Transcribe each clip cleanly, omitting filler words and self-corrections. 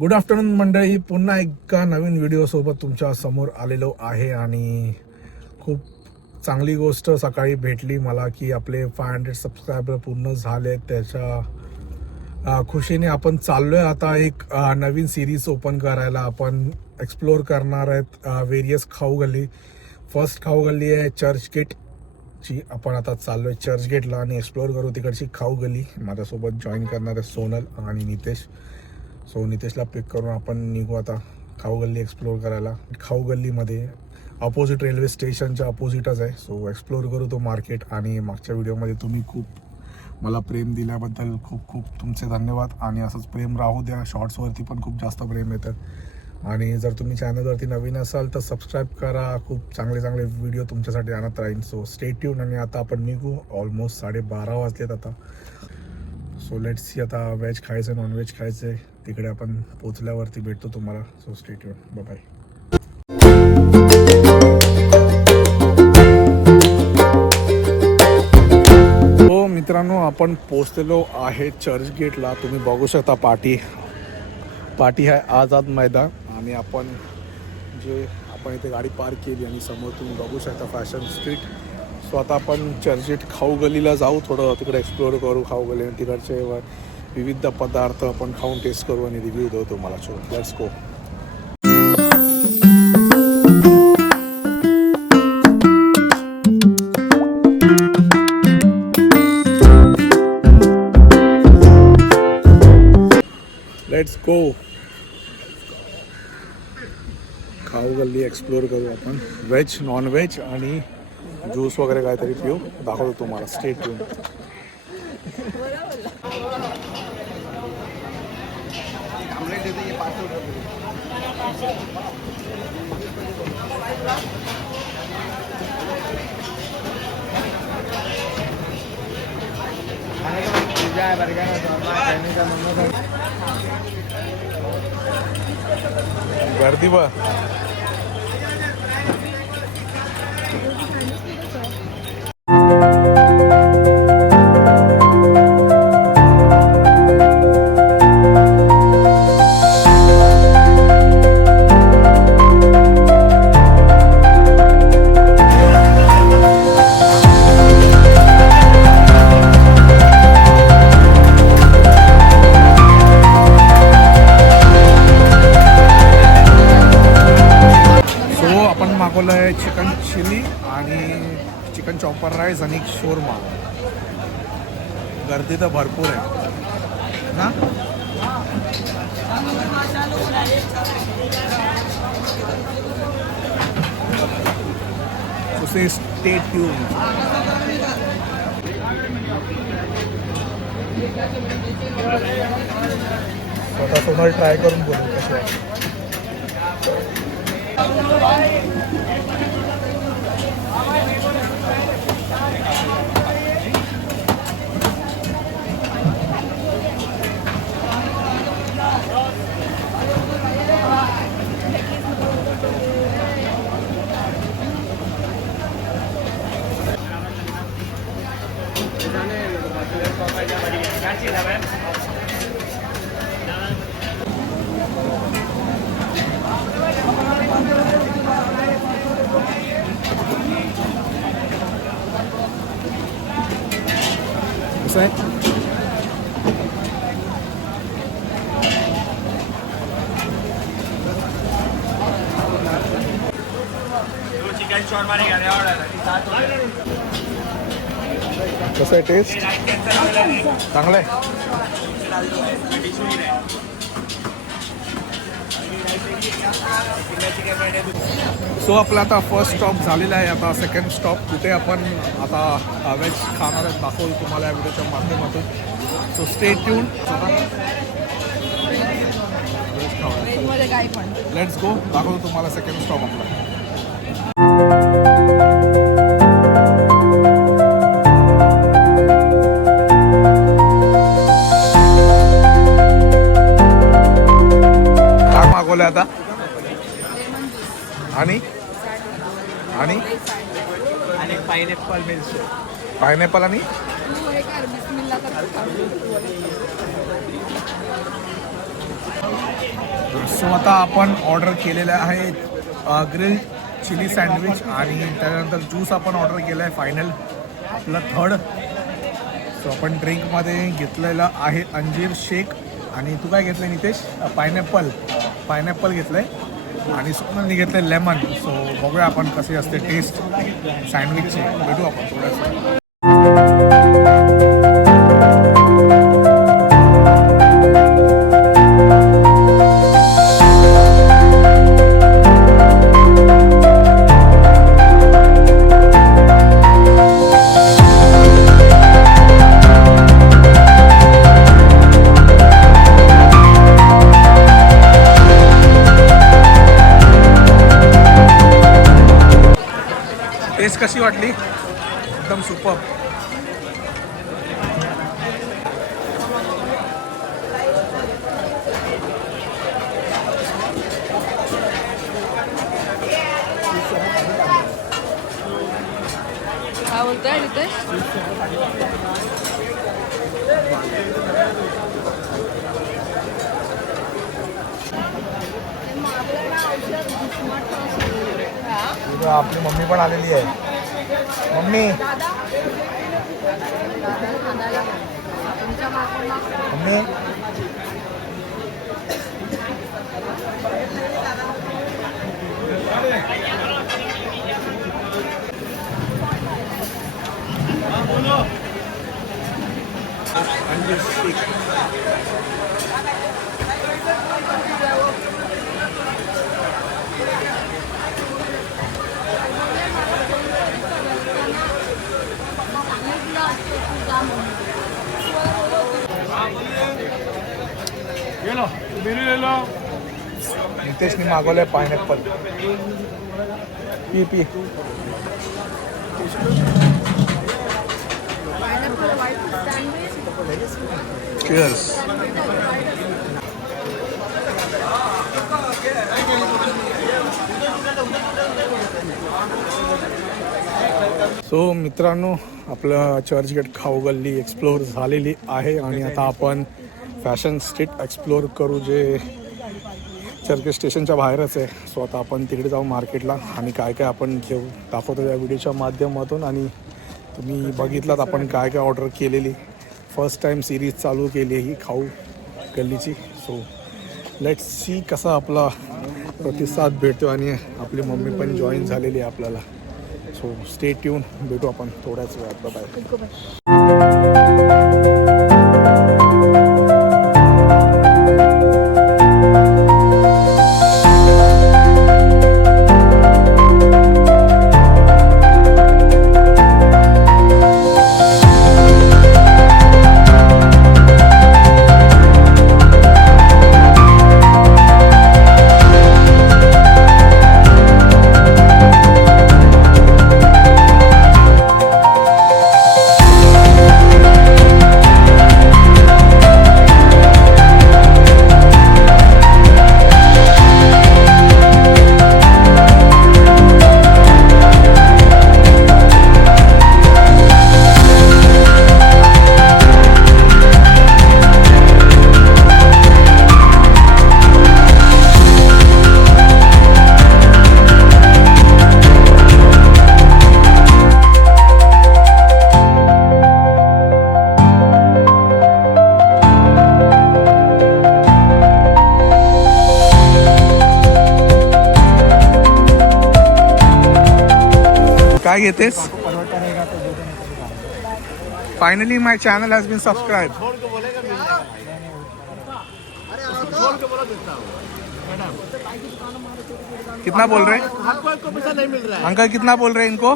Good afternoon मंडळी, पुन्हा एका नवीन व्हिडिओसोबत तुमच्या समोर आलेलो आहे. आणि खूप चांगली गोष्ट सकाळी भेटली मला की आपले 500 सबस्क्रायबर पूर्ण झाले. त्याच्या खुशीने आपण चाललोय आता एक नवीन सिरीज ओपन करायला. आपण एक्सप्लोर करणार आहेत वेरियस खाऊ गल्ली. फर्स्ट खाऊ गल्ली आहे चर्चगेटची. आपण आता चाललोय चर्चगेटला आणि एक्सप्लोर करू तिकडची खाऊ गल्ली. माझ्यासोबत जॉईन करणार आहे सोनल आणि नितेश. सो नितेशला पिक करून आपण निघू आता खाऊ गल्ली एक्सप्लोर करायला. खाऊ गल्लीमध्ये अपोजिट रेल्वे स्टेशनच्या अपोजिटच आहे. सो एक्सप्लोर करू तो मार्केट. आणि मागच्या व्हिडिओमध्ये तुम्ही खूप मला प्रेम दिल्याबद्दल खूप खूप तुमचे धन्यवाद. आणि असंच प्रेम राहू द्या. शॉर्ट्सवरती पण खूप जास्त प्रेम येतं. आणि जर तुम्ही चॅनलवरती नवीन असाल तर सबस्क्राईब करा. खूप चांगले चांगले व्हिडिओ तुमच्यासाठी आणत राहीन. So stay tune. आणि आता आपण निघू. ऑलमोस्ट 12:30 वाजलेत आता. सो लेट्स सी आता व्हेज खायचं नॉनव्हेज खायचं तिकडे आपण पोचल्यावरती भेटतो तुम्हाला. So stay tune. Bye bye. हो मित्रांनो, आपण पोचलेलो आहे चर्चगेटला. तुम्ही बघू शकता पाठी आहे आझाद मैदान. आणि आपण इथे गाडी पार्क केली आणि समोर तुम्ही बघू शकता फॅशन स्ट्रीट. सो आता आपण चर्चगेट खाऊ गल्लीला जाऊ. थोडं तिकडे एक्सप्लोर करू खाऊ गल्ली. तिकडचे विविध पदार्थ आपण खाऊन टेस्ट करू आणि रिव्ह्यू देऊ तुम्हाला. So let's go. Let's go. खाऊ गल्ली एक्सप्लोर करू आपण. व्हेज नॉन व्हेज आणि ज्यूस वगैरे काहीतरी पिऊ. दाखवतो तुम्हाला. Stay tune. गर्दी बघ. मागवलंय चिकन चिली आणि चिकन चॉपर राईस आणि शोरमा. गर्दी तर भरपूर आहे ना. उसे स्टे ट्यून. स्वतः सोनल ट्राय करून बोलू कशी आहे. कसं आहे टेस्ट? चांगलं आहे. सो आपला आता फर्स्ट स्टॉप झालेला आहे. आता सेकंड स्टॉप कुठे आपण आता व्हेज खाणार आहेत दाखवू तुम्हाला या व्हिडिओच्या माध्यमातून. So stay tune. Let's go. दाखवतो तुम्हाला सेकंड स्टॉप आपला. काय मागवलं आता? आणि पायनॅपल मिल्क. पायनॅपल आणि सो आता आपण ऑर्डर केलेलं आहे ग्रिल चिली सँडविच आणि त्यानंतर ज्यूस आपण ऑर्डर केलं आहे फायनल आपलं थर्ड. सो आपण ड्रिंकमध्ये घेतलेलं आहे अंजीर शेक आणि तू काय घेतलं नितेश? पायनॅपल घेतलं आहे आणि सोनलनी घेतलं लेमन. सो बघूया आपण कसे असते टेस्ट सँडविचचे. भेटू आपण थोडंसं. टेस्ट कशी वाटली? एकदम सुपर. काय बोलतोय नितेश? आपली मम्मी पण आलेली आहे. मम्मी मम्मी नितेशनी मागवलंय पायनॅपल. पी Cheers. सो मित्रांनो, आपलं चर्चगेट खाऊ गल्ली एक्सप्लोअर झालेली आहे आणि आता आपण फॅशन स्ट्रीट एक्सप्लोअर करू जे चर्चगेट स्टेशनच्या बाहेरच आहे. सो आता आपण तिकडे जाऊ मार्केटला आणि काय काय आपण घेऊ दाखवतो या व्हिडिओच्या माध्यमातून. आणि तुम्ही बघितलात आपण काय काय ऑर्डर केलेली. फर्स्ट टाईम सिरीज चालू केली ही खाऊ गल्लीची. सो लेट्स सी कसा आपला प्रतिसाद भेटतो आणि आपली मम्मी पण जॉईन झालेली आहे आपल्याला. सो स्टे ट्यून, भेटू आपण थोड्याच वेळात. बाय. काय घेतेस? Finally my channel has been subscribe. कितना बोल रहे हैं? पैसा नहीं मिल रहा है अंकल. कितना बोल रहे हैं इनको?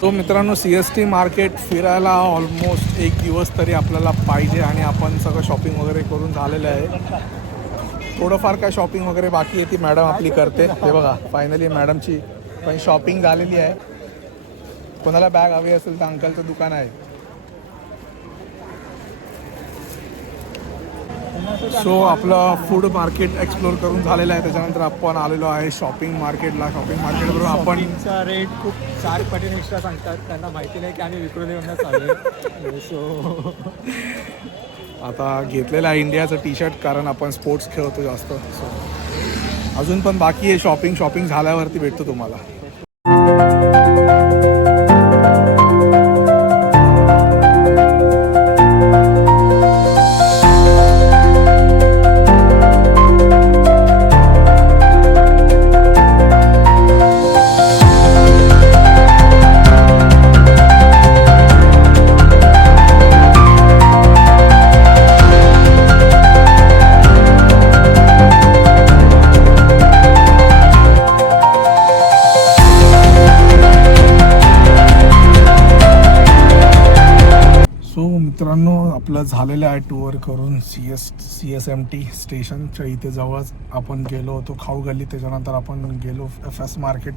तो मित्रांनो, CST मार्केट फिरायला ऑलमोस्ट एक दिवस तरी आपल्याला पाहिजे आणि आपण सगळं शॉपिंग वगैरे करून झालेलं आहे. थोडंफार काय शॉपिंग वगैरे बाकी आहे ती मॅडम आपली करते. हे बघा, फायनली मॅडमची पण शॉपिंग झालेली आहे. कोणाला बॅग हवी असेल तर अंकलचं दुकान आहे. सो आपलं फूड मार्केट एक्सप्लोर करून झालेलं आहे. त्याच्यानंतर आपण आलेलो आहे शॉपिंग मार्केटला. शॉपिंग मार्केटवरून आपण शॉपिंगचा रेट खूप 4 पटीने एक्स्ट्रा सांगतात. त्यांना माहिती नाही की आम्ही विक्रोलीवरून चालू. सो आता घेतलेलं आहे इंडियाचं टी शर्ट, कारण आपण स्पोर्ट्स खेळतो जास्त. सो अजून पण बाकी आहे शॉपिंग झाल्यावरती भेटतो तुम्हाला. मित्रांनो, आपलं झालेलं आहे टूर करून CSMT स्टेशनच्या इथे जवळच आपण गेलो होतो खाऊ गल्ली. त्याच्यानंतर आपण गेलो FS मार्केट,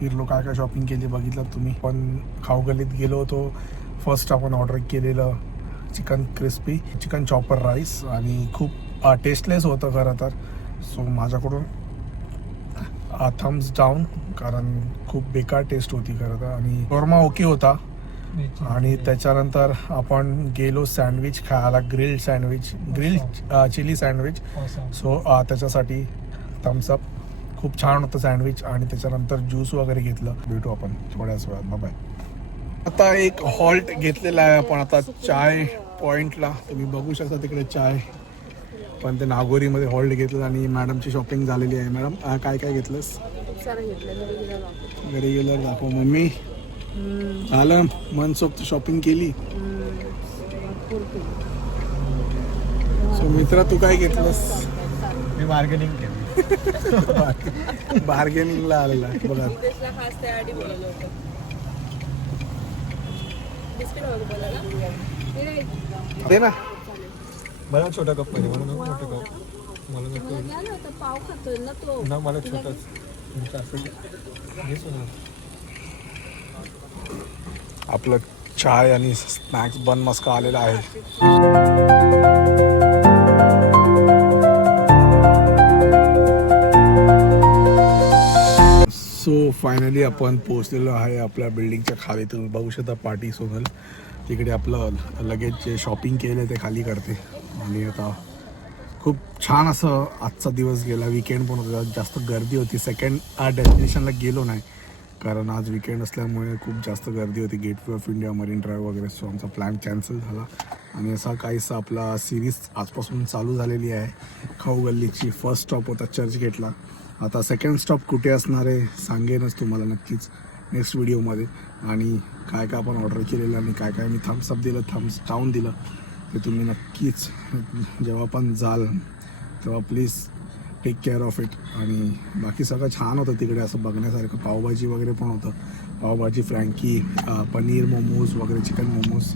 फिरलो, काय काय शॉपिंग केली बघितलं तुम्ही. पण खाऊ गल्लीत गेलो होतो. फर्स्ट आपण ऑर्डर केलेलं chicken crispy chicken chopper rice आणि खूप टेस्टलेस होतं खरं तर. सो माझ्याकडून थम्स डाऊन, कारण खूप बेकार टेस्ट होती खरं तर. आणि शॉर्मा ओके होता. आणि त्याच्यानंतर आपण गेलो सँडविच खायला, ग्रिल्ड चिली सँडविच. सो त्याच्यासाठी थम्सअप. खूप छान होतं सँडविच. आणि त्याच्यानंतर ज्यूस वगैरे घेतलं. भेटू आपण थोड्याच वेळात. बाय. आता एक हॉल्ट घेतलेला आहे आपण आता चाय पॉईंटला. तुम्ही बघू शकता तिकडे चाय. पण ते नागोरीमध्ये हॉल्ट घेतलं. आणि मॅडमची शॉपिंग झालेली आहे. मॅडम काय काय घेतलंस? रेग्युलर दाखव मम्मी. झालं मनसोक्त शॉपिंग केली. सो मित्रा, तू काय घेतलंस? मी बार्गेनिंग केली. बार्गेनिंगला आलेला बघा. दे ना मला छोटा कप पाहिजे. मला नको मोठा कप. मला नको ना, मला छोटाच. आपलं चाय आणि स्नॅक्स बन मस्का आलेला आहे. सो फायनली आपण पोहोचलेलो आहे आपल्या बिल्डिंगच्या खाली. तुम्ही बघू शकता पार्टी सोनल तिकडे आपलं लगेच जे शॉपिंग केलं ते खाली करते. आणि आता खूप छान असं आजचा दिवस गेला. विकेंड पण होता, जास्त गर्दी होती. सेकंड डेस्टिनेशनला गेलो नाही कारण आज विकेंड असल्यामुळे खूप जास्त गर्दी होती. Gateway of India, marine drive वगैरे. सो आमचा प्लॅन कॅन्सल झाला. आणि असा काहीसा आपला सिरीज आजपासून चालू झालेली आहे खाऊ गल्लीची. फर्स्ट स्टॉप होता चर्चगेटला. आता सेकंड स्टॉप कुठे असणार आहे सांगेनच तुम्हाला नक्कीच नेक्स्ट व्हिडिओमध्ये. आणि काय काय आपण ऑर्डर केलेलं आणि काय काय मी थम्सअप दिलं, थम्स डाऊन दिलं, ते तुम्ही नक्कीच जेव्हा पण जाल तेव्हा please take care of it. आणि बाकी सगळं छान होतं तिकडे असं बघण्यासारखं. पावभाजी वगैरे पण होतं. पावभाजी, फ्रँकी, पनीर मोमोज वगैरे, चिकन मोमोज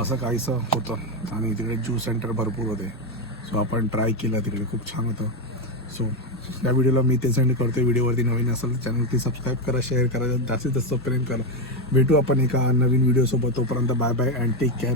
असं काहीसं होतं. आणि तिकडे ज्यूस सेंटर भरपूर होते. सो आपण ट्राय केलं तिकडे, खूप छान होतं. सो या व्हिडिओला मी ते सेंड करतो. व्हिडिओवरती नवीन असेल तर चॅनलवरती सबस्क्राईब करा, शेअर करा, जास्तीत जास्त प्रेम करा. भेटू आपण एका नवीन व्हिडिओसोबत. तोपर्यंत bye bye and take care.